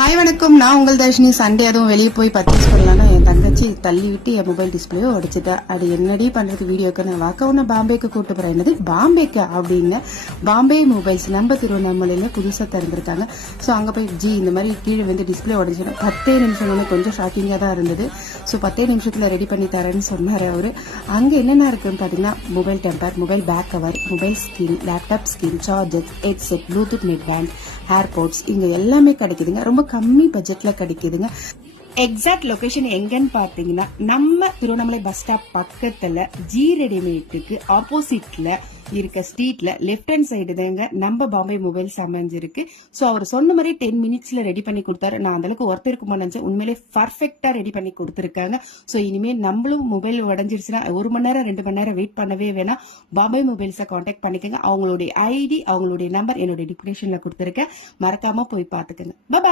Hi வணக்கம், நான் உங்கள் தர்ஷினி. சண்டே அதுவும் வெளியே போய் பர்ச்சேஸ் பண்ணலாம்னா என் தங்கச்சி தள்ளி விட்டு என் மொபைல் டிஸ்பிளே உடைச்சிட்டா. அது என்னடி பண்றது, வீடியோக்கு நான் வாக்க பாம்பேக்கு கூட்டு போறேன். என்னது பாம்பேக்கா அப்படின்னு, பாம்பே மொபைல்ஸ் நம்ம திருவண்ணாமலையில புதுசா திறந்திருக்காங்க. ஸோ அங்க போய் இந்த மாதிரி கீழே வந்து டிஸ்பிளே உடஞ்சிடும். 10 நிமிஷம் கொஞ்சம் ஷாக்கிங்கா தான் இருந்தது. ஸோ 10 நிமிஷத்துல ரெடி பண்ணி தரேன்னு சொன்னாரு அவரு. அங்க என்னென்ன இருக்குன்னு பாத்தீங்கன்னா, mobile temper, mobile back cover, mobile screen, laptop screen, charger, headset, Bluetooth neck band, AirPods, இங்க எல்லாமே கிடைக்குதுங்க. ரொம்ப கம்மி பட்ஜெட்ல கிடைக்குதுங்க. எக்ஸாக்ட் லொகேஷன் எங்கன்னு பாத்தீங்கன்னா, நம்ம திருவண்ணாமலை பஸ் ஸ்டாப் பக்கத்துல ஜி ரெடிமேட்டுக்கு ஆப்போசிட்ல இருக்க ஸ்ட்ரீட்ல லெஃப்ட் ஹேண்ட் சைடு தாங்க நம்ம பாம்பே மொபைல்ஸ் அமைஞ்சிருக்கு. சோ அவர் சொன்ன மாதிரி 10 மினிட்ஸ்ல ரெடி பண்ணி கொடுத்தாரு. நான் அந்த அளவுக்கு ஒர்த் இருக்குமா நினைச்சேன். உண்மையிலே பர்ஃபெக்டா ரெடி பண்ணி கொடுத்துருக்காங்க. சோ இனிமே நம்மளும் மொபைல் உடஞ்சிருச்சுன்னா 1 மணி நேரம் 2 மணி நேரம் வெயிட் பண்ணவே வேணாம். பாம்பே மொபைல்ஸை கான்டாக்ட் பண்ணிக்கோங்க. அவங்களுடைய ஐடி, அவங்களுடைய நம்பர் என்னுடைய டிஸ்கிரிப்ஷன்ல கொடுத்துருக்கேன். மறக்காம போய் பாத்துக்கோங்க. பாய்.